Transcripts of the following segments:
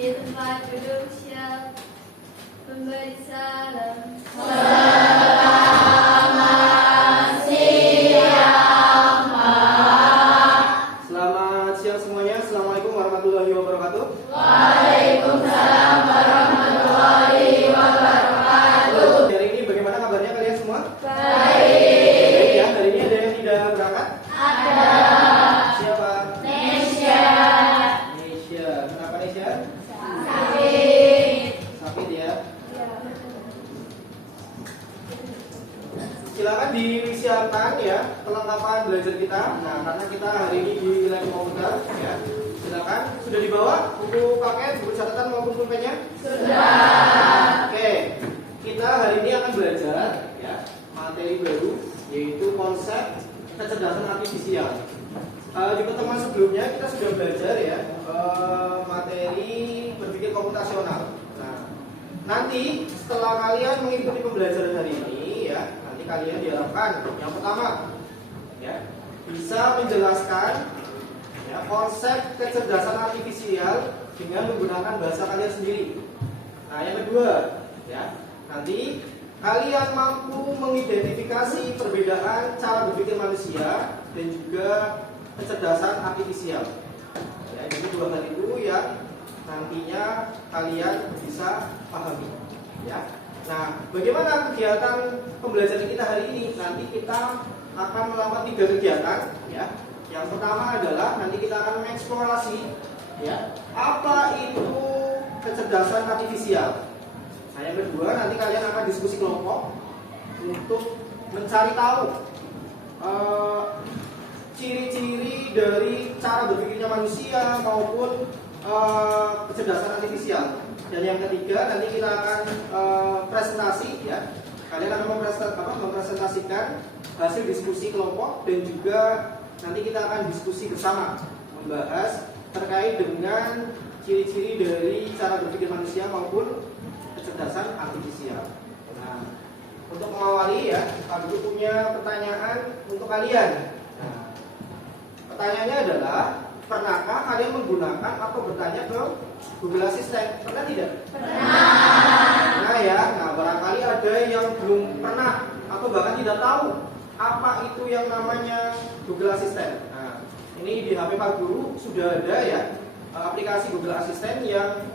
di tempat duduk siap memberi salam. Selamat siang semuanya. Assalamualaikum warahmatullahi wabarakatuh. Waalaikumsalam warahmatullahi wabarakatuh. Hari ini bagaimana kabarnya kalian semua? Baik. Ya, hari ini ada yang tidak berangkat? Ada. Siapa? Nesya. Nesya. Kenapa Nesya? Sakit. Sakit ya. Silakan disiapkan ya perlengkapan belajar kita. Nah, karena kita hari ini di wilayah komputer ya. Silakan. Sudah dibawa buku paket, buku catatan maupun pulpennya? Sudah. Oke. Kita hari ini akan belajar ya materi baru yaitu konsep kecerdasan artifisial. Di pertemuan sebelumnya kita sudah belajar ya materi berpikir komputasional. Nah, nanti setelah kalian mengikuti pembelajaran hari ini ya, nanti kalian diharapkan yang pertama ya bisa menjelaskan ya konsep kecerdasan artifisial dengan menggunakan bahasa kalian sendiri. Nah, yang kedua ya, nanti kalian mampu mengidentifikasi perbedaan cara berpikir manusia dan juga kecerdasan artifisial. Ya, jadi dua hal itu yang nantinya kalian bisa pahami. Ya. Nah, bagaimana kegiatan pembelajaran kita hari ini? Nanti kita akan melakukan 3 kegiatan. Ya. Yang pertama adalah nanti kita akan mengeksplorasi, ya, apa itu kecerdasan artifisial. Nah, yang kedua nanti kalian akan diskusi kelompok untuk mencari tahu ciri-ciri dari cara berpikirnya manusia maupun kecerdasan artifisial. Dan yang ketiga nanti kita akan presentasi ya. Kalian akan mempresentasikan hasil diskusi kelompok dan juga nanti kita akan diskusi bersama membahas terkait dengan ciri-ciri dari cara berpikir manusia maupun kecerdasan artifisial. Nah, untuk mengawali ya, Pak Guru punya pertanyaan untuk kalian. Nah, pertanyaannya adalah, pernahkah kalian menggunakan atau bertanya ke Google Assistant? Pernah tidak? Pernah. Nah ya, nah barangkali ada yang belum pernah atau bahkan tidak tahu apa itu yang namanya Google Assistant. Nah, ini di HP Pak Guru sudah ada ya aplikasi Google Assistant yang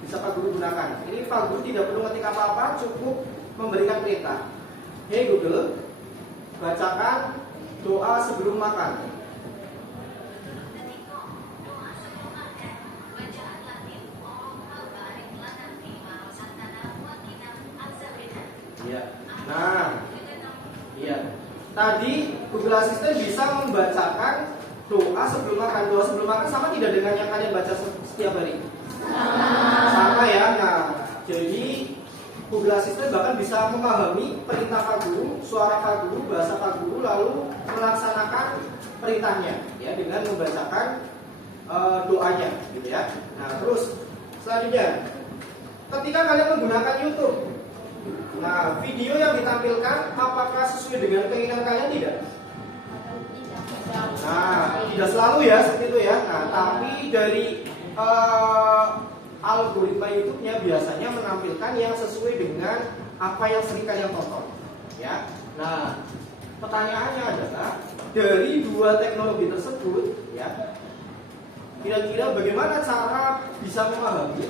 bisa Pak Guru gunakan. Ini Pak Guru tidak perlu ngetik apa-apa, cukup memberikan perintah. Hey Google, bacakan doa sebelum makan. Ya. Nah, iya. Tadi Google Assistant bisa membacakan doa sebelum makan. Doa sebelum makan sama tidak dengan yang kalian baca setiap hari? Sama ya. Nah, jadi Google Assistant bahkan bisa memahami perintah Pak Guru, suara Pak Guru, bahasa Pak Guru, lalu melaksanakan perintahnya ya dengan membacakan doanya gitu ya. Nah, terus selanjutnya ketika kalian menggunakan YouTube, nah video yang ditampilkan apakah sesuai dengan keinginan kalian tidak? Nah, tidak selalu ya seperti itu ya. Nah, tapi dari algoritma YouTube-nya biasanya menampilkan yang sesuai dengan apa yang sering kalian tonton, ya. Nah, pertanyaannya adalah dari dua teknologi tersebut, ya, kira-kira bagaimana cara bisa memahami,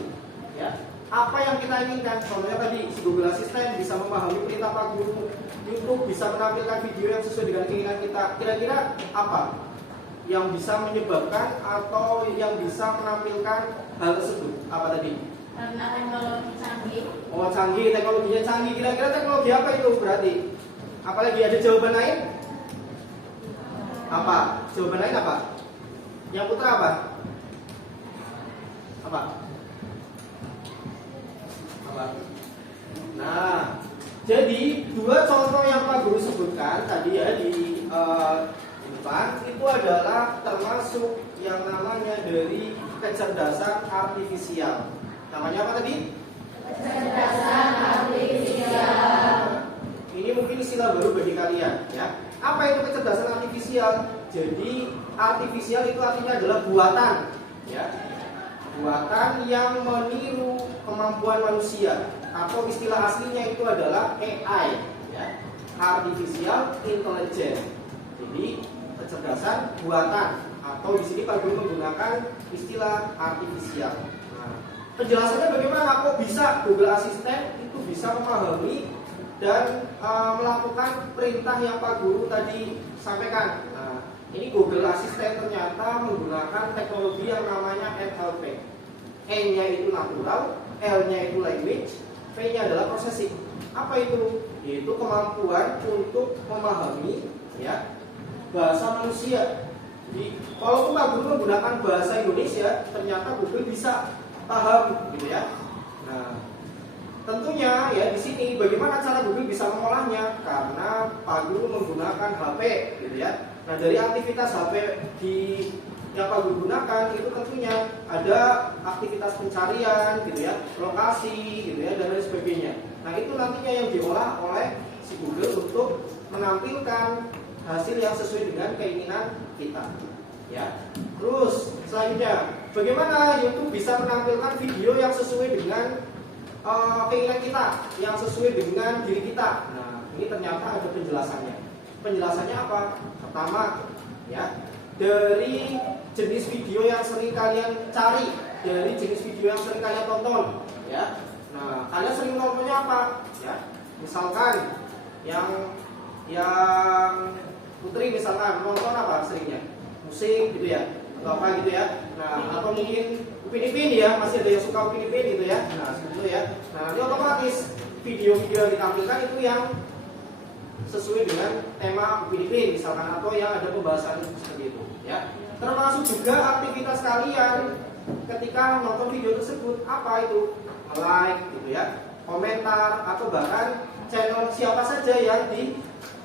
ya, apa yang kita inginkan? Contohnya tadi si Google Assistant bisa memahami perintah Pak Guru, YouTube bisa menampilkan video yang sesuai dengan keinginan kita. Kira-kira apa yang bisa menyebabkan atau yang bisa menampilkan hal tersebut? Apa tadi? Karena teknologi canggih. Oh, canggih, teknologinya canggih. Kira-kira teknologi apa itu berarti? Apalagi ada jawaban lain? Apa? Jawaban lain apa? Yang putra apa? Apa? Apa? Nah, jadi dua contoh yang Pak Guru sebutkan tadi ya di depan itu adalah termasuk yang namanya dari kecerdasan artifisial. Namanya apa tadi? Kecerdasan artifisial. Ini mungkin istilah baru bagi kalian ya. Apa itu kecerdasan artifisial? Jadi artifisial itu artinya adalah buatan ya. buatan yang meniru kemampuan manusia, atau istilah aslinya itu adalah AI, ya, Artificial Intelligence. Jadi kecerdasan buatan, atau di sini Pak Guru menggunakan istilah artifisial. Nah, penjelasannya bagaimana kok bisa Google Assistant itu bisa memahami dan melakukan perintah yang Pak Guru tadi sampaikan. Nah, ini Google Assistant ternyata menggunakan teknologi yang namanya NLP. N-nya itu natural, L-nya itu language, P-nya adalah processing. Apa itu? Yaitu kemampuan untuk memahami, ya, bahasa manusia. Jadi, walaupun Pak Guru menggunakan bahasa Indonesia, ternyata Google bisa paham, gitu ya. Nah, tentunya ya di sini bagaimana cara Google bisa mengolahnya? Karena Pak Guru menggunakan HP, gitu ya. Nah, dari aktivitas HP yang Pak Guru gunakan itu tentunya ada aktivitas pencarian, gitu ya, lokasi, gitu ya, dan lain sebagainya. Nah, itu nantinya yang diolah oleh si Google untuk menampilkan hasil yang sesuai dengan keinginan kita, ya. Terus selanjutnya, bagaimana YouTube bisa menampilkan video yang sesuai dengan keinginan kita, yang sesuai dengan diri kita. Nah, ini ternyata ada penjelasannya. Penjelasannya apa? Pertama, ya, dari jenis video yang sering kalian cari, dari jenis video yang sering kalian tonton, ya. Nah, kalian sering nontonnya apa? Ya, misalkan yang Putri misalkan nonton apa seringnya? Musik gitu ya, atau apa gitu ya. Nah, atau mungkin Upin Ipin ya, masih ada yang suka Upin Ipin gitu ya. Nah, seperti itu ya. Nah, nanti otomatis video-video yang ditampilkan itu yang sesuai dengan tema Upin Ipin misalkan, atau yang ada pembahasan seperti itu ya. Termasuk juga aktivitas kalian ketika nonton video tersebut, apa itu? Like gitu ya, komentar, atau bahkan channel siapa saja yang di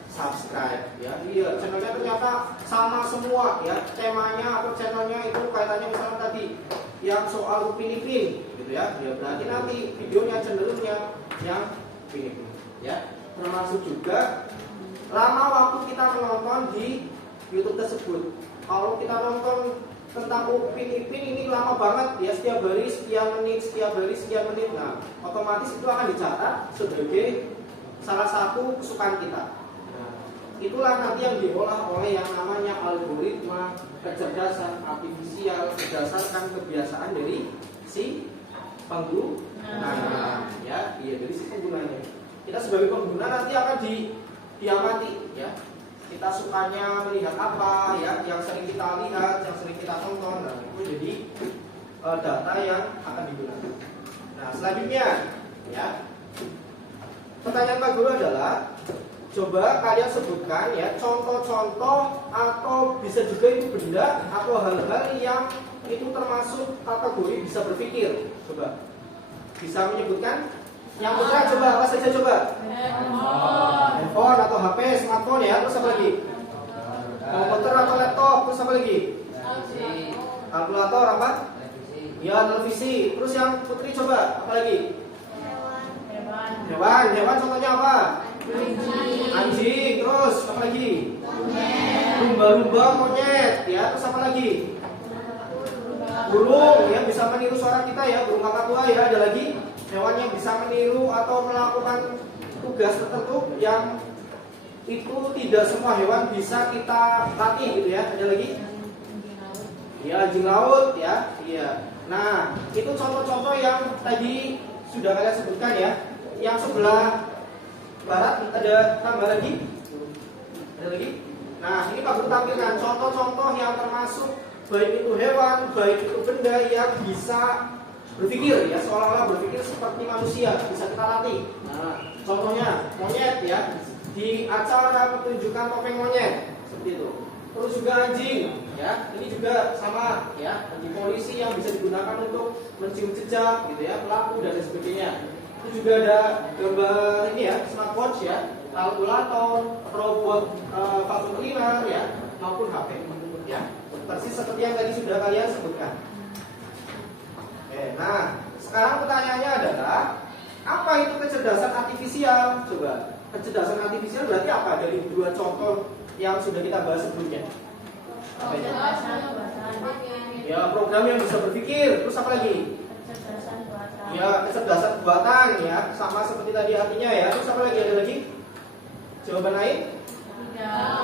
subscribe ya. Iya, channelnya ternyata sama semua ya, temanya atau channelnya itu kaitannya misalnya tadi yang soal Upin Ipin gitu ya. Ya berarti nanti videonya cenderungnya yang Upin Ipin ya. Termasuk juga lama waktu kita menonton di YouTube tersebut. Kalau kita nonton tentang Upin Ipin ini lama banget ya, setiap hari sekian menit, setiap hari sekian menit. Nah, otomatis itu akan dicatat sebagai salah satu kesukaan kita. Itulah nanti yang diolah oleh yang namanya algoritma kecerdasan artifisial berdasarkan kebiasaan dari si pengguna, ya, iya, dari si penggunanya. Kita sebagai pengguna nanti akan diamati, ya. Kita sukanya melihat apa, ya, yang sering kita lihat, yang sering kita tonton. Nah, itu jadi data yang akan digunakan. Nah, selanjutnya, ya, pertanyaan Pak Guru adalah, coba kalian sebutkan ya contoh-contoh atau bisa juga itu benda atau hal-hal yang itu termasuk kategori bisa berpikir. Coba bisa menyebutkan. Yang putra coba apa saja coba? Handphone atau HP, smartphone ya. Terus apa lagi? Komputer atau laptop. Terus apa lagi? Kalkulator apa? Ya, televisi. Terus yang Putri coba apa lagi? Hewan contohnya apa? Anjing, terus apa lagi? Lumba-lumba, monyet, ya. Terus apa lagi? Burung, ya, bisa meniru suara kita ya, burung kakatua ya. Ada lagi hewan yang bisa meniru atau melakukan tugas tertentu yang itu tidak semua hewan bisa kita latih gitu ya. Ada lagi? Ya, anjing laut ya. Iya. Nah, itu contoh-contoh yang tadi sudah kalian sebutkan ya. Yang sebelah barat ada tambah lagi? Ada lagi? Nah, ini Pak Guru tampilkan contoh-contoh yang termasuk baik itu hewan, baik itu benda yang bisa berpikir ya, seolah-olah berpikir seperti manusia, bisa kita latih. Nah, contohnya monyet ya, di acara pertunjukan topeng monyet seperti itu. Terus juga anjing ya, ini juga sama ya, anjing polisi yang bisa digunakan untuk mencium jejak gitu ya, pelaku dan lain sebagainya. Itu juga ada gambar ini ya, smartwatch ya, kalkulator, robot vacuum cleaner ya, maupun HP ya. Persis seperti yang tadi sudah kalian sebutkan. Oke, nah sekarang pertanyaannya adalah apa itu kecerdasan artifisial? Coba, kecerdasan artifisial berarti apa dari dua contoh yang sudah kita bahas sebelumnya? Apa itu? Ya, program yang bisa berpikir. Terus apa lagi? Kecerdasan buatan. Ya, kecerdasan buatan ya, sama seperti tadi artinya ya. Terus apa lagi? Ada lagi? Jawaban lain? Tidak.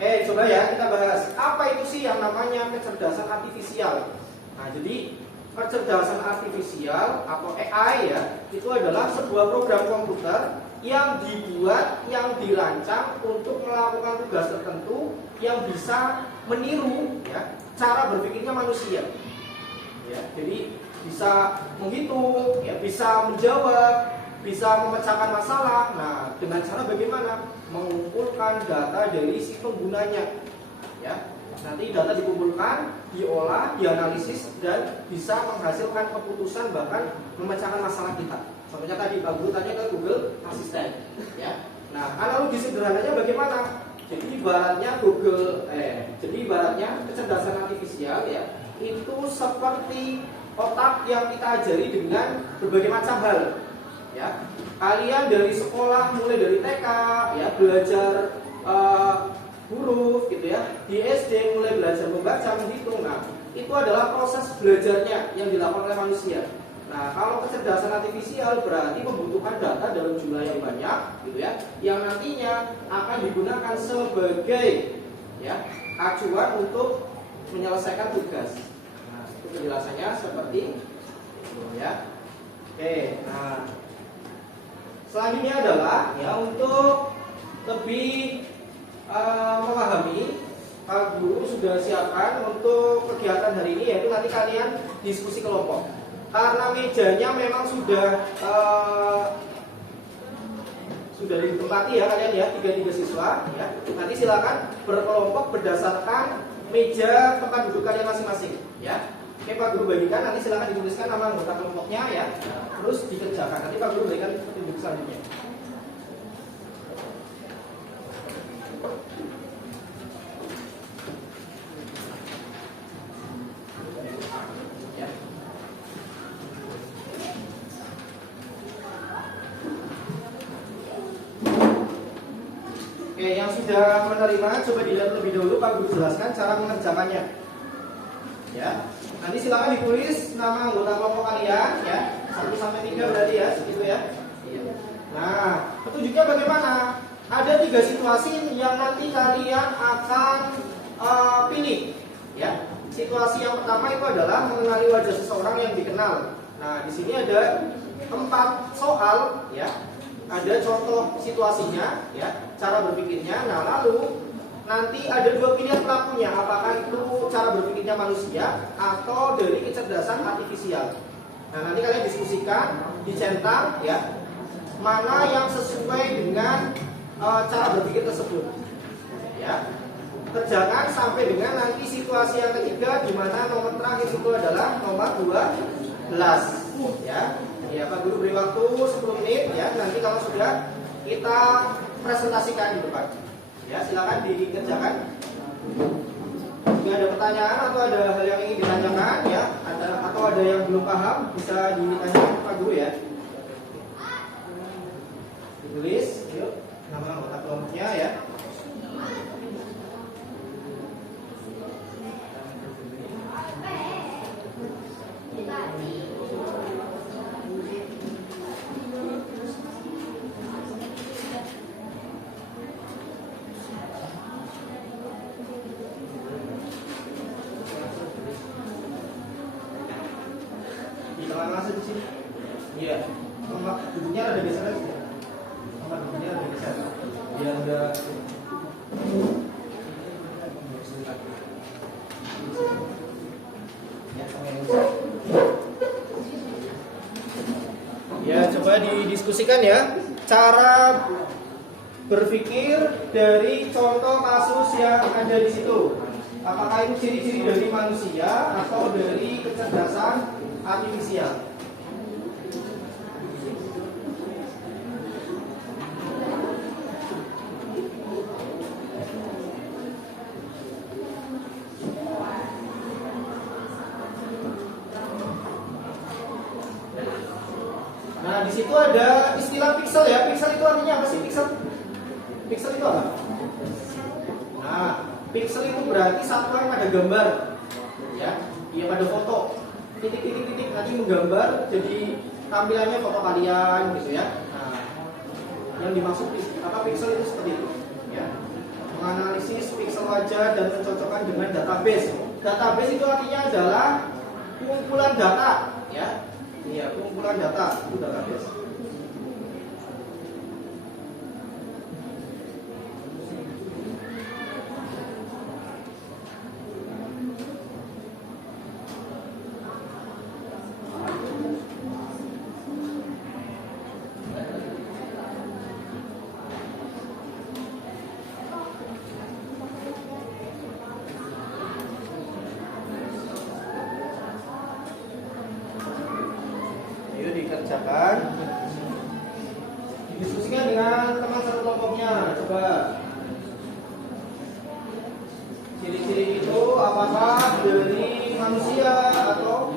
Nah, coba ya kita bahas. Apa itu sih yang namanya kecerdasan artifisial? Nah, jadi kecerdasan artifisial atau AI ya, itu adalah sebuah program komputer yang dibuat, yang dirancang untuk melakukan tugas tertentu yang bisa meniru ya cara berpikirnya manusia. Ya, jadi bisa menghitung, ya, bisa menjawab, bisa memecahkan masalah. Nah, dengan cara bagaimana? Mengumpulkan data dari si penggunanya. Ya, nanti data dikumpulkan, diolah, dianalisis dan bisa menghasilkan keputusan bahkan memecahkan masalah kita. Contohnya tadi Pak Guru tanya ke Google Assistant. Ya. Nah, analogi sederhananya bagaimana? Jadi ibaratnya kecerdasan artifisial ya itu seperti otak yang kita ajari dengan berbagai macam hal. Ya, kalian dari sekolah mulai dari TK ya belajar huruf gitu ya, di SD mulai belajar membaca, menghitung. Nah, itu adalah proses belajarnya yang dilakukan oleh manusia. Nah, kalau kecerdasan artifisial berarti membutuhkan data dalam jumlah yang banyak, gitu ya, yang nantinya akan digunakan sebagai ya acuan untuk menyelesaikan tugas. Nah, itu penjelasannya seperti itu ya. Oke, nah selanjutnya adalah ya untuk lebih memahami, Pak Guru sudah siapkan untuk kegiatan hari ini yaitu nanti kalian diskusi kelompok. Karena mejanya memang sudah ditempati ya kalian ya 3 siswa ya. Nanti silakan berkelompok berdasarkan meja tempat duduk kalian masing-masing ya. Oke, Pak Guru bagikan, nanti silakan dituliskan nama anggota kelompoknya ya. Terus dikerjakan. Nanti Pak Guru berikan petunjuk selanjutnya. Oke, yang sudah menerima coba dilihat lebih dahulu Pak Guru jelaskan cara mengerjakannya. Ya. Nanti silakan ditulis nama anggota kelompok kalian ya. 1 sampai 3 berarti ya, segitu ya. Nah, petunjuknya bagaimana? Ada 3 situasi yang nanti kalian akan pilih ya. Situasi yang pertama itu adalah mengenali wajah seseorang yang dikenal. Nah, di sini ada 4 soal ya. Ada contoh situasinya, ya, cara berpikirnya. Nah, lalu nanti ada 2 pilihan pelakunya. Apakah itu cara berpikirnya manusia atau dari kecerdasan artifisial. Nah, nanti kalian diskusikan, dicentang, ya, mana yang sesuai dengan cara berpikir tersebut. Ya, kerjakan sampai dengan nanti situasi yang ketiga, di mana nomor terakhir itu adalah nomor 12. Ya. Ya, Pak Guru beri waktu 10 menit ya. Nanti kalau sudah kita presentasikan di depan. Ya, silakan dikerjakan. Jika ada pertanyaan atau ada hal yang ingin ditanyakan ya, atau ada yang belum paham bisa ditanyakan Pak Guru ya. Ditulis, yuk, nama anggota kelompoknya ya. Langsung di sini. Iya. Nomor duduknya ada geser aja. Nomor duduknya ada geser. Biar udah ya, coba didiskusikan ya cara berpikir dari contoh kasus yang ada di situ. Apakah itu ciri-ciri dari manusia atau dari kecerdasan artifisial? Nah, di situ ada istilah pixel ya. Pixel itu artinya apa sih pixel? Pixel itu apa? Nah, pixel itu berarti satuan pada gambar. Ya. ya pada foto titik-titik nanti menggambar jadi tampilannya foto kalian gitu ya. Nah, yang dimaksud pixel itu seperti itu ya. Menganalisis pixel wajah dan mencocokkan dengan database. Database itu artinya adalah pengumpulan data ya. Iya, pengumpulan data itu database. Dikerjakan, didiskusikan dengan teman satu kelompoknya. Coba ciri-ciri itu apakah dari manusia atau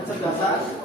kecerdasan?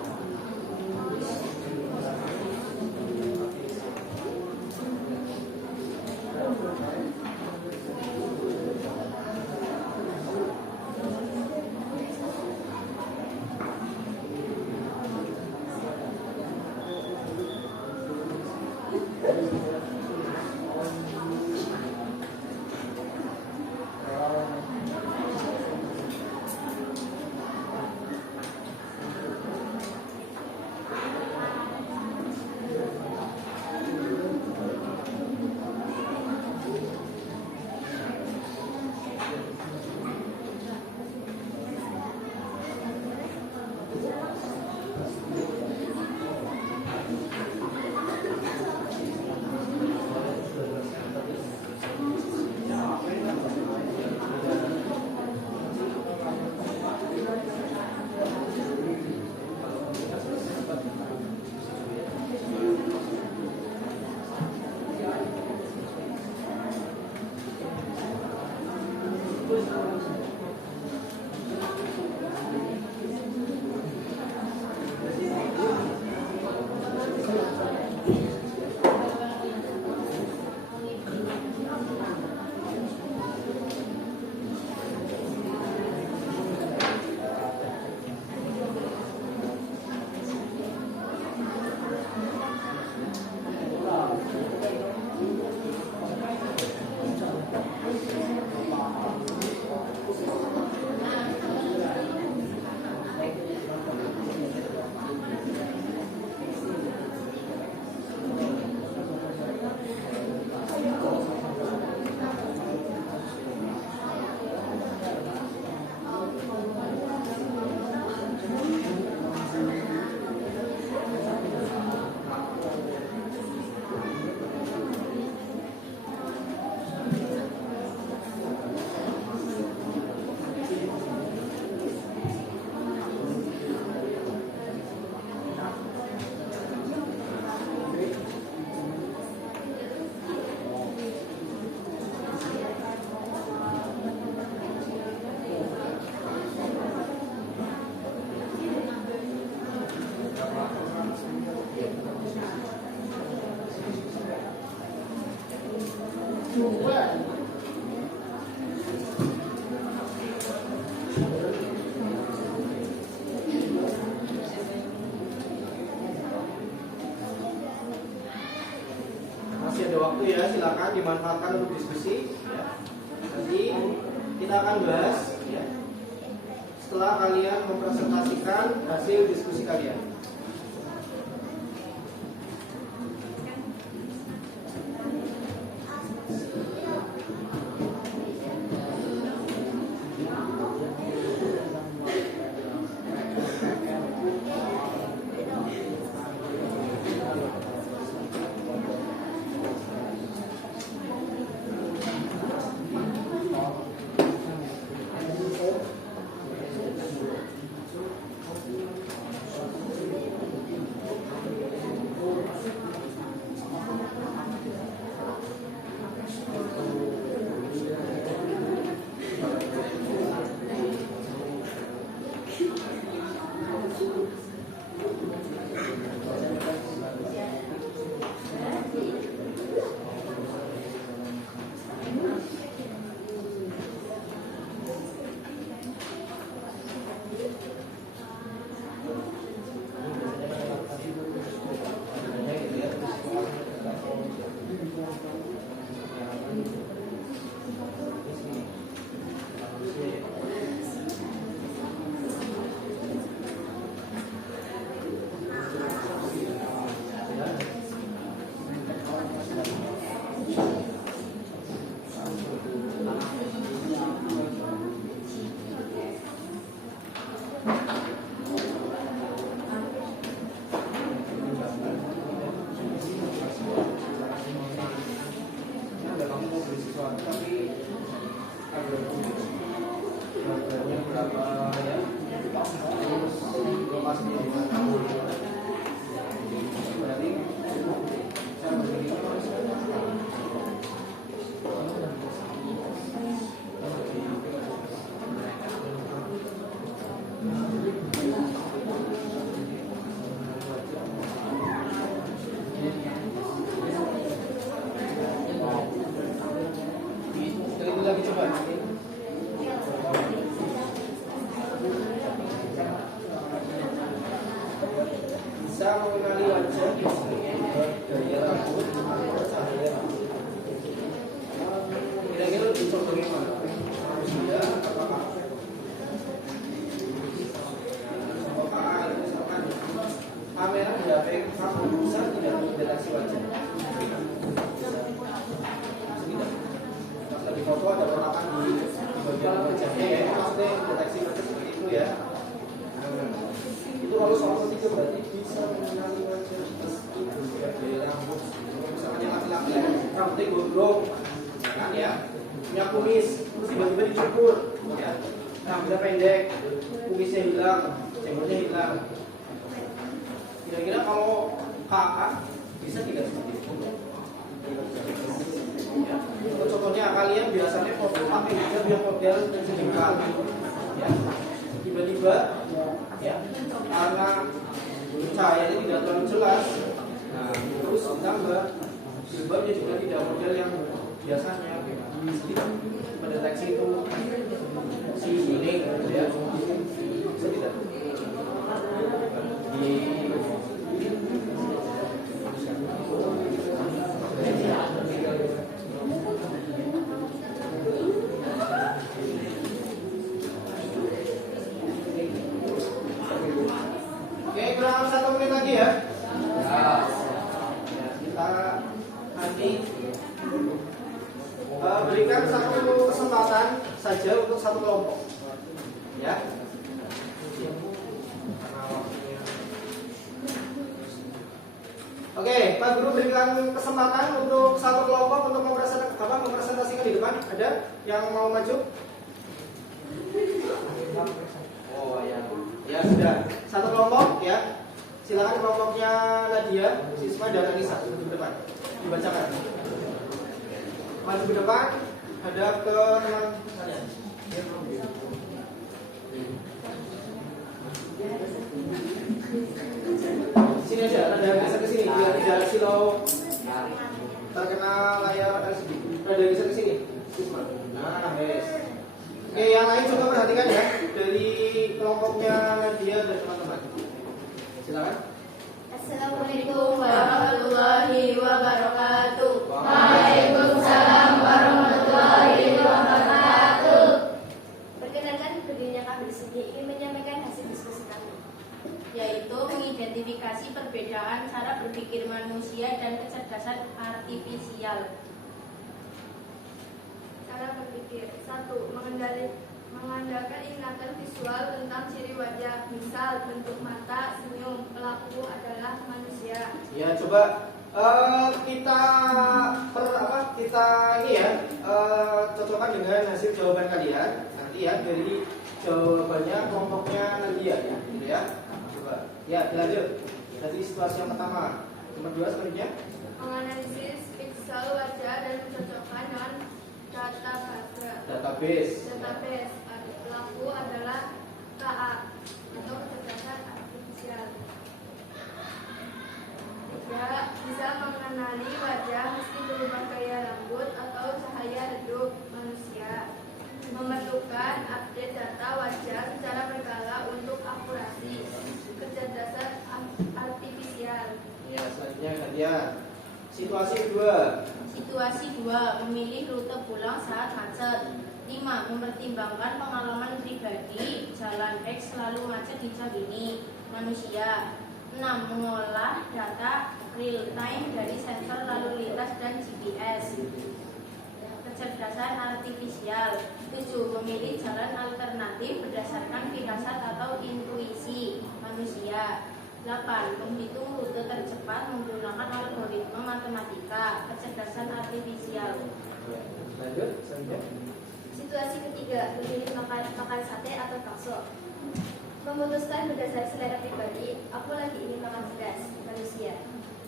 Masih ada waktu ya, silakan dimanfaatkan untuk diskusi ya. Nanti kita akan bahas ya, setelah kalian mempresentasikan hasil diskusi kalian. bisa mengenali wajah gaya rambut atau cahaya rambut. Kira-kira lebih condongnya mana? Manusia atau kakak? Oh kakak, misalkan kamera di HP kamu bisa tidak mendeteksi wajah? Pas lagi foto ada kotakan di bagian wajahnya ya, maksudnya deteksi wajah seperti itu ya. Itu kalau soal ketiga berarti bisa mengenali wajah meski juga gaya rambut. Misalnya laki-laki rambutnya gondrong, kan ya, punya kumis, terus tiba-tiba dicukur, ya, rambutnya pendek, kumisnya hilang, jenggotnya hilang. Kira-kira kalau kakak bisa tidak seperti itu? Ya. Contohnya kalian biasanya foto pakai hijab yang model sejengkal, ya. Tiba-tiba, ya, karena cahayanya tidak terlalu jelas, nah terus ditambah jilbabnya juga tidak model yang biasanya, mendeteksi itu si ini, ya, bisa tidak? Oke, kurang 1 menit lagi ya. Kita nanti berikan satu kesempatan saja untuk satu kelompok, ya. Oke, Pak Guru berikan kesempatan untuk satu kelompok untuk mempresentasikan di depan. Ada yang mau maju? Oh ya, ya sudah. Satu kelompok ya. Silakan kelompoknya Nadia, Sisma dan Anissa maju ke depan. Dibacakan. Maju ke depan, hadap ke teman kalian. Sini aja, ada geser ke sini biar tidak silau terkena layar LCD. Ada geser ke sini, Sisma. Nah, yes. Oke, yang lain juga perhatikan ya dari kelompoknya Nadia dan teman-teman. Silakan. Assalamualaikum warahmatullahi wabarakatuh. Waalaikumsalam warahmatullahi wabarakatuh. Perkenalkan, berdirinya kami di sini ingin menyampaikan hasil diskusi kami, yaitu mengidentifikasi perbedaan cara berpikir manusia dan kecerdasan artifisial. Cara berpikir: 1. Mengandalkan ingatan visual tentang ciri wajah, misal bentuk mata, senyum. Pelaku adalah manusia. Ya, coba kita ini ya cocokkan dengan hasil jawaban kalian nanti ya dari jawabannya kelompoknya Nadia ya, gitu ya. Coba ya dilanjut dari situasi yang pertama. Nomor 2 selanjutnya Menganalisis piksel wajah dan mencocokkan dengan database. Pelaku adalah KA atau kecerdasan artifisial. 3. Bisa mengenali wajah meski berubah gaya rambut atau cahaya redup. Manusia memerlukan update data wajah secara berkala untuk akurasi. Kecerdasan artifisial. Ya, selanjutnya Nadia. Situasi kedua. Situasi 2. Memilih rute pulang saat macet. 5. Mempertimbangkan pengalaman pribadi. Jalan X selalu macet di jam ini. Manusia. 6. Mengolah data real time dari sensor lalu lintas dan GPS. Kecerdasan artifisial. 7. Memilih jalan alternatif berdasarkan firasat atau intuisi. Manusia. 8. Menghitung rute tercepat menggunakan algoritma matematika. Kecerdasan artifisial. Lanjut, selanjutnya. Situasi ketiga, memilih makan sate atau bakso. Memutuskan berdasar selera pribadi, aku lagi ingin makan pedas. Manusia.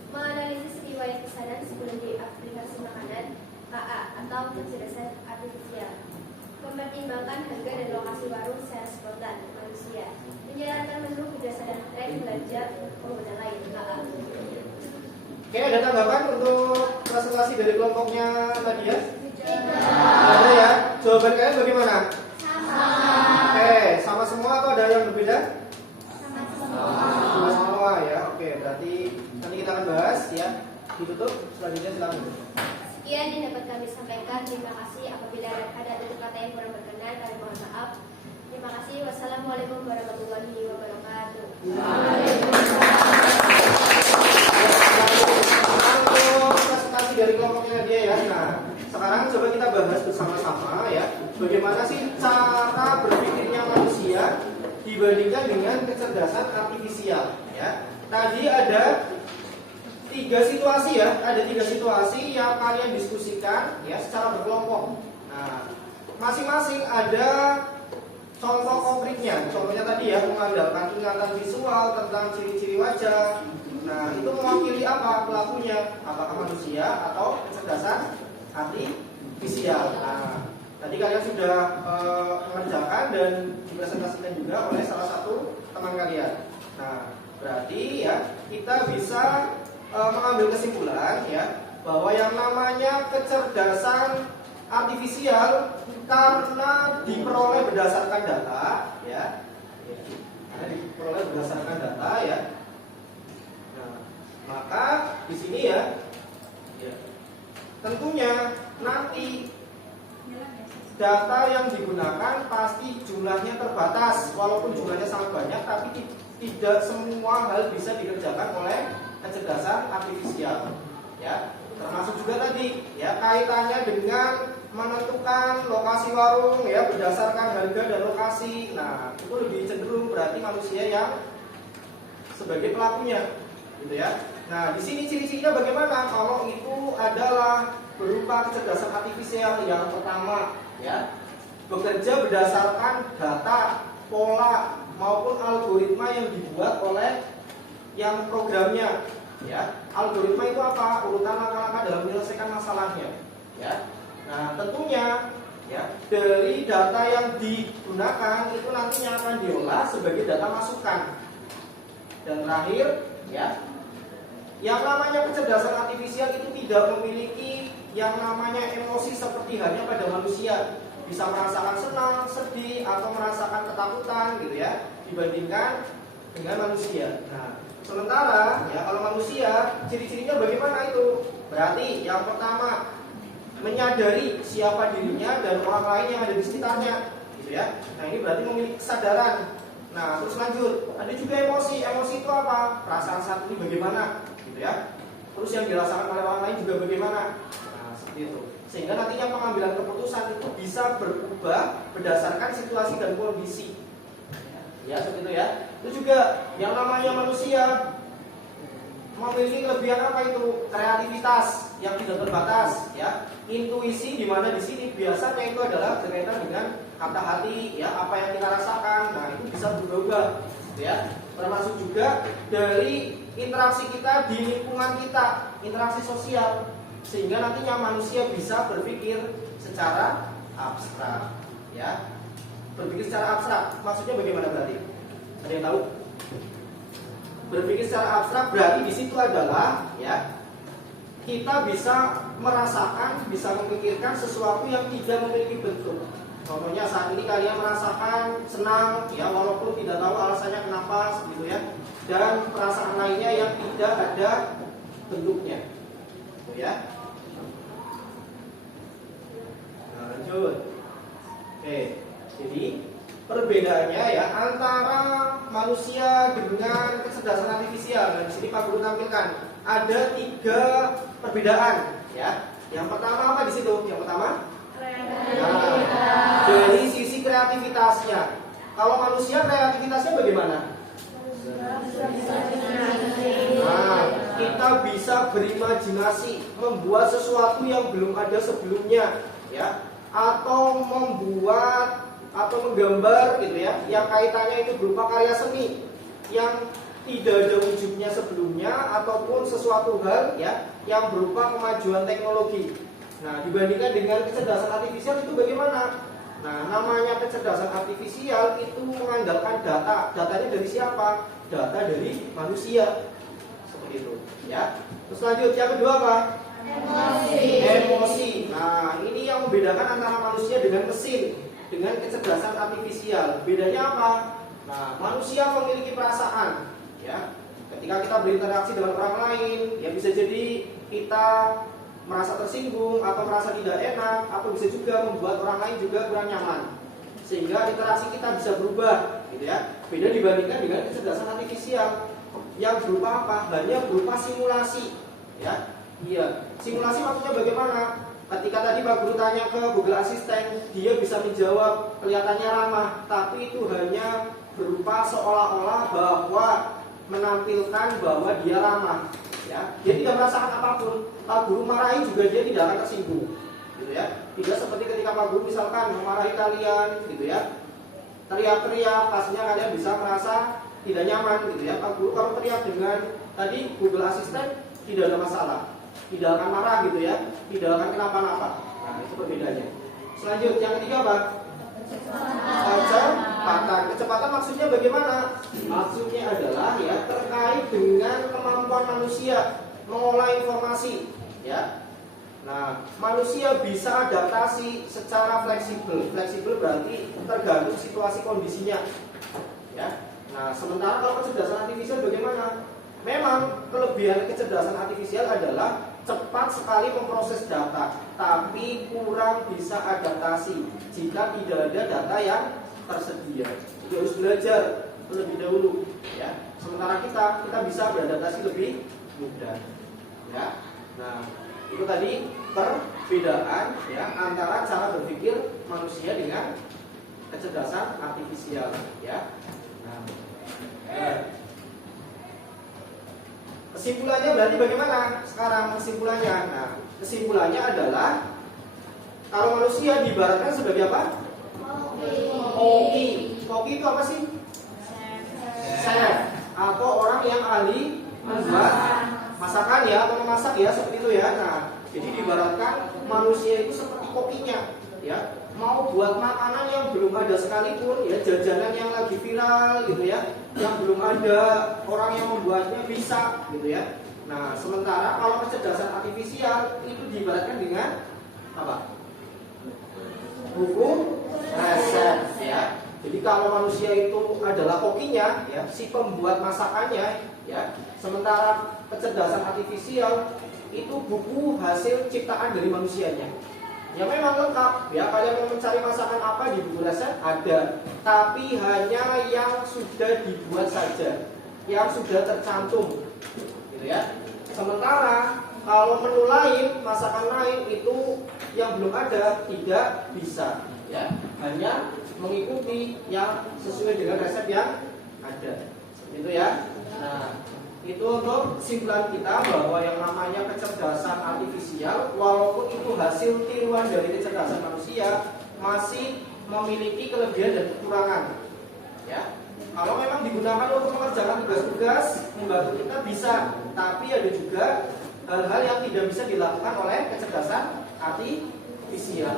Menganalisis riwayat pesanan sebelum di aplikasi makanan, KA atau kecerdasan artifisial. Mempertimbangkan harga dan lokasi warung secara spontan. Manusia. Menjalankan menu berdasarkan tren belanja pengguna lain. KA. Oke, ada tanggapan untuk presentasi dari kelompoknya Nadia? Ada ya. Jawaban kalian bagaimana? Sama. Oke, sama semua atau ada yang berbeda? Sama semua. Sama semua ya. Oke, berarti berarti nanti kita akan bahas ya. Ditutup, selanjutnya silakan. Sekian yang dapat kami sampaikan. Terima kasih. Apabila ada tutur kata yang kurang berkenan, kami mohon maaf. Terima kasih. Wassalamualaikum warahmatullahi wabarakatuh. Untuk presentasi dari kelompoknya dia ya. Nah, sekarang coba kita bahas bersama-sama ya. Bagaimana sih cara berpikirnya manusia dibandingkan dengan kecerdasan artifisial ya. Tadi ada tiga situasi ya, ada tiga situasi yang kalian diskusikan ya secara berkelompok. Nah, masing-masing ada contoh konkretnya. Contohnya tadi ya mengandalkan ingatan visual tentang ciri-ciri wajah. Nah, itu mewakili apa pelakunya? Apakah manusia atau kecerdasan artifisial? Nah, tadi kalian sudah mengerjakan dan dipresentasikan juga oleh salah satu teman kalian. Nah, berarti ya kita bisa mengambil kesimpulan ya bahwa yang namanya kecerdasan artifisial karena diperoleh berdasarkan data ya, karena diperoleh berdasarkan data ya. Nah, maka di sini ya, tentunya nanti data yang digunakan pasti jumlahnya terbatas, walaupun jumlahnya sangat banyak, tapi tidak semua hal bisa dikerjakan oleh kecerdasan artifisial ya, termasuk juga tadi ya kaitannya dengan menentukan lokasi warung ya berdasarkan harga dan lokasi. Nah, itu lebih cenderung berarti manusia yang sebagai pelakunya gitu ya. Nah, di sini ciri-cirinya bagaimana kalau itu adalah berupa kecerdasan artifisial? Yang pertama ya, bekerja berdasarkan data, pola maupun algoritma yang dibuat oleh yang programnya ya. Algoritma itu apa? Urutan langkah-langkah dalam menyelesaikan masalahnya ya. Nah, tentunya ya dari data yang digunakan itu nantinya akan diolah sebagai data masukan. Dan terakhir ya, yang namanya kecerdasan artifisial itu tidak memiliki yang namanya emosi seperti halnya pada manusia, bisa merasakan senang, sedih atau merasakan ketakutan gitu ya, dibandingkan dengan manusia. Nah, sementara ya kalau manusia ciri-cirinya bagaimana itu? Berarti yang pertama menyadari siapa dirinya dan orang lain yang ada di sekitarnya gitu ya. Nah, ini berarti memiliki kesadaran. Nah, terus lanjut, ada juga emosi. Emosi itu apa? Perasaan saat ini bagaimana gitu ya. Terus yang dirasakan oleh orang lain juga bagaimana. Nah, seperti itu. Sehingga nantinya pengambilan keputusan itu bisa berubah berdasarkan situasi dan kondisi. Ya, seperti itu ya. Itu juga yang namanya manusia memiliki kelebihan apa itu? Kreativitas yang tidak terbatas ya. Intuisi di mana di sini biasanya itu adalah berkaitan dengan kata hati ya, apa yang kita rasakan. Nah, itu bisa berubah ya. Termasuk juga dari interaksi kita di lingkungan kita, interaksi sosial, sehingga nantinya manusia bisa berpikir secara abstrak ya. Berpikir secara abstrak maksudnya bagaimana berarti? Ada yang tahu? Berpikir secara abstrak berarti di situ adalah ya kita bisa merasakan, bisa memikirkan sesuatu yang tidak memiliki bentuk. Contohnya saat ini kalian merasakan senang ya, walaupun tidak tahu alasannya kenapa gitu ya. Dan perasaan lainnya yang tidak ada bentuknya. Gitu ya. Nah, lanjut. Oke, jadi perbedaannya ya antara manusia dengan kecerdasan artifisial. Dan di sini Pak Guru tampilkan ada 3 perbedaan ya. Yang pertama apa di situ? Yang pertama dari sisi kreativitasnya. Kalau manusia kreativitasnya bagaimana? Nah, kita bisa berimajinasi, membuat sesuatu yang belum ada sebelumnya ya, atau membuat atau menggambar gitu ya, yang kaitannya itu berupa karya seni yang tidak ada wujudnya sebelumnya, ataupun sesuatu hal ya yang berupa kemajuan teknologi. Nah, dibandingkan dengan kecerdasan artifisial itu bagaimana? Nah, namanya kecerdasan artifisial itu mengandalkan data. Datanya dari siapa? Data dari manusia. Seperti itu ya. Terus lanjut, yang kedua apa? Emosi. Nah, ini yang membedakan antara manusia dengan mesin, dengan kecerdasan artifisial. Bedanya apa? Nah, manusia memiliki perasaan ya. ketika kita berinteraksi dengan orang lain, ya bisa jadi kita merasa tersinggung atau merasa tidak enak, atau bisa juga membuat orang lain juga kurang nyaman, sehingga interaksi kita bisa berubah, gitu ya. Beda dibandingkan dengan kecerdasan artifisial yang berupa apa? Hanya berupa simulasi, ya. Iya, simulasi maksudnya bagaimana? Ketika tadi Pak Guru tanya ke Google Assistant, dia bisa menjawab, kelihatannya ramah, tapi itu hanya berupa seolah-olah bahwa menampilkan bahwa dia ramah, ya. Dia tidak merasakan apapun. Pak Guru marahi juga dia tidak akan tersinggung, gitu ya. Tidak seperti ketika Pak Guru misalkan memarahi kalian, gitu ya, teriak-teriak, pastinya kalian bisa merasa tidak nyaman, gitu ya. Pak Guru kalau teriak dengan tadi Google Assistant tidak ada masalah, tidak akan marah, gitu ya, tidak akan kenapa-napa. Nah, itu perbedaannya. Selanjutnya yang ketiga apa? Kecepatan. Kecepatan maksudnya bagaimana? Maksudnya adalah ya terkait dengan kemampuan manusia mengolah informasi, ya. Nah, manusia bisa adaptasi secara fleksibel. Fleksibel berarti tergantung situasi kondisinya, ya. Nah, sementara kalau kecerdasan artifisial bagaimana? Memang kelebihan kecerdasan artifisial adalah cepat sekali memproses data, tapi kurang bisa adaptasi jika tidak ada data yang tersedia. Jadi harus belajar terlebih dahulu, ya. Sementara kita bisa beradaptasi lebih mudah, ya. Nah, itu tadi perbedaan ya antara cara berpikir manusia dengan kecerdasan artifisial, ya. Nah, kesimpulannya berarti bagaimana? Sekarang kesimpulannya. Nah, kesimpulannya adalah kalau manusia diibaratkan sebagai apa? Koki. Koki itu apa sih? Chef atau orang yang ahli membuat masakan ya, atau memasak ya, seperti itu ya. Nah, jadi diibaratkan manusia itu seperti kokinya, ya. Mau buat makanan yang belum ada sekalipun, ya, jajanan yang lagi viral gitu ya, yang belum ada orang yang membuatnya bisa gitu ya. Nah, sementara kalau kecerdasan artifisial itu diibaratkan dengan apa? Hukum resep, ya. Jadi kalau manusia itu adalah kokinya, ya, si pembuat masakannya, ya. Sementara kecerdasan artifisial itu buku hasil ciptaan dari manusianya. Ya memang lengkap, ya, kalian mau mencari masakan apa di buku resep ada, tapi hanya yang sudah dibuat saja, yang sudah tercantum, gitu ya. Sementara kalau menu lain, masakan lain itu yang belum ada tidak bisa, ya, hanya mengikuti yang sesuai dengan resep yang ada, gitu ya. Nah, itu untuk kesimpulan kita bahwa yang namanya kecerdasan artifisial, walaupun itu hasil tiruan dari kecerdasan manusia, masih memiliki kelebihan dan kekurangan, ya. Kalau memang digunakan untuk mengerjakan tugas-tugas membantu kita bisa, tapi ada juga hal-hal yang tidak bisa dilakukan oleh kecerdasan artifisial.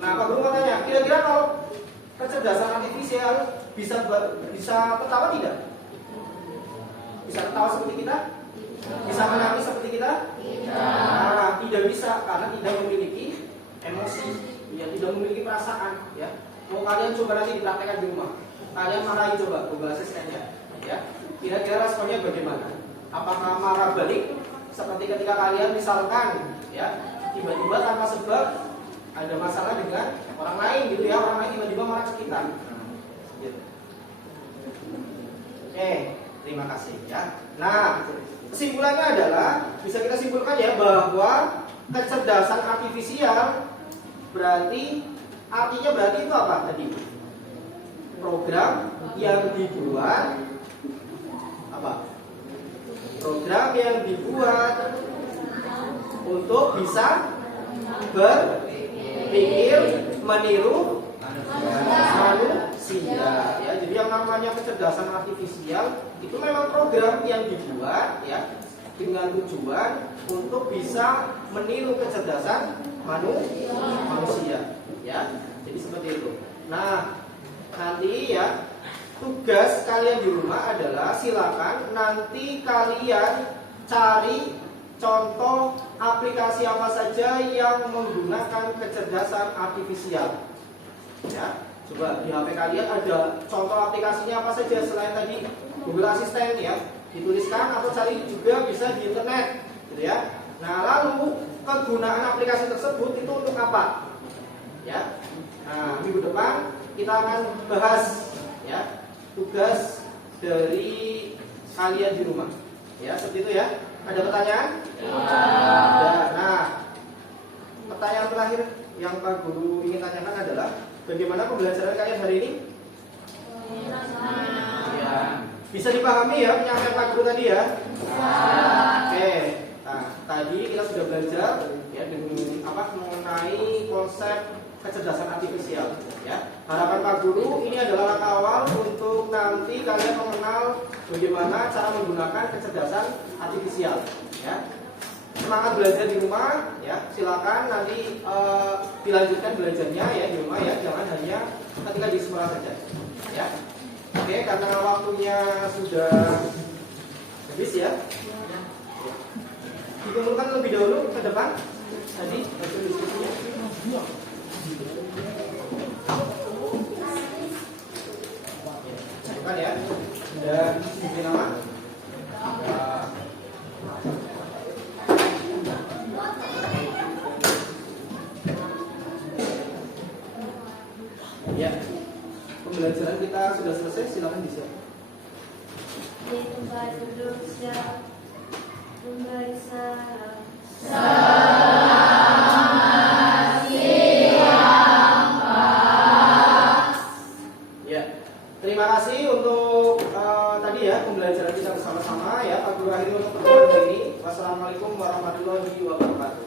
Nah, Pak Guru mau tanya, kira-kira kalau kecerdasan artifisial bisa ketawa tidak? Bisa ketawa seperti kita? Bisa menangis seperti kita? Nah, tidak bisa karena tidak memiliki emosi, ya, tidak memiliki perasaan, ya. Mau kalian coba nanti dipraktekkan di rumah. Kalian marahin coba Google Assistant-nya, ya. Kira-kira responnya bagaimana? Apakah marah balik seperti ketika kalian misalkan, ya, tiba-tiba tanpa sebab ada masalah dengan orang lain gitu ya, orang lain tiba-tiba marah ke kita. Gitu. Oke. Terima kasih ya. Nah, kesimpulannya adalah bisa kita simpulkan ya bahwa kecerdasan artifisial artinya berarti itu apa tadi? Program yang dibuat apa? Program yang dibuat untuk bisa berpikir meniru manusia, ya. Jadi yang namanya kecerdasan artifisial itu memang program yang dibuat, ya, dengan tujuan untuk bisa meniru kecerdasan manusia, ya. Jadi seperti itu. Nah, nanti ya tugas kalian di rumah adalah silakan nanti kalian cari contoh aplikasi apa saja yang menggunakan kecerdasan artifisial, ya. Coba di HP kalian ada contoh aplikasinya apa saja selain tadi Google Assistant ya, dituliskan atau cari juga bisa di internet, gitu ya. Nah, lalu kegunaan aplikasi tersebut itu untuk apa? Ya. Nah, minggu depan kita akan bahas ya tugas dari kalian di rumah. Ya, seperti itu ya. Ada pertanyaan? Ya. Nah, pertanyaan terakhir yang Pak Guru ingin tanyakan adalah bagaimana pembelajaran kalian hari ini? Ya. Bisa dipahami ya penyampaian Pak Guru tadi ya? Oke. Nah, tadi kita sudah belajar ya mengenai konsep kecerdasan artifisial ya. Harapan Pak Guru ini adalah langkah awal untuk nanti kalian mengenal bagaimana cara menggunakan kecerdasan artifisial ya. Semangat belajar di rumah ya, silakan nanti dilanjutkan belajarnya ya di rumah ya, jangan hanya ketika di sekolah saja ya. Oke, karena waktunya sudah habis ya, dikumpulkan lebih dahulu ke depan tadi hasil diskusinya. Bukan ya, dan ini nama. Ya, pembelajaran kita sudah selesai, silakan bisa. Ya, terima kasih untuk tadi ya pembelajaran kita bersama-sama ya. Pak Guru akhiri untuk pertemuan hari ini. Wassalamualaikum warahmatullahi wabarakatuh.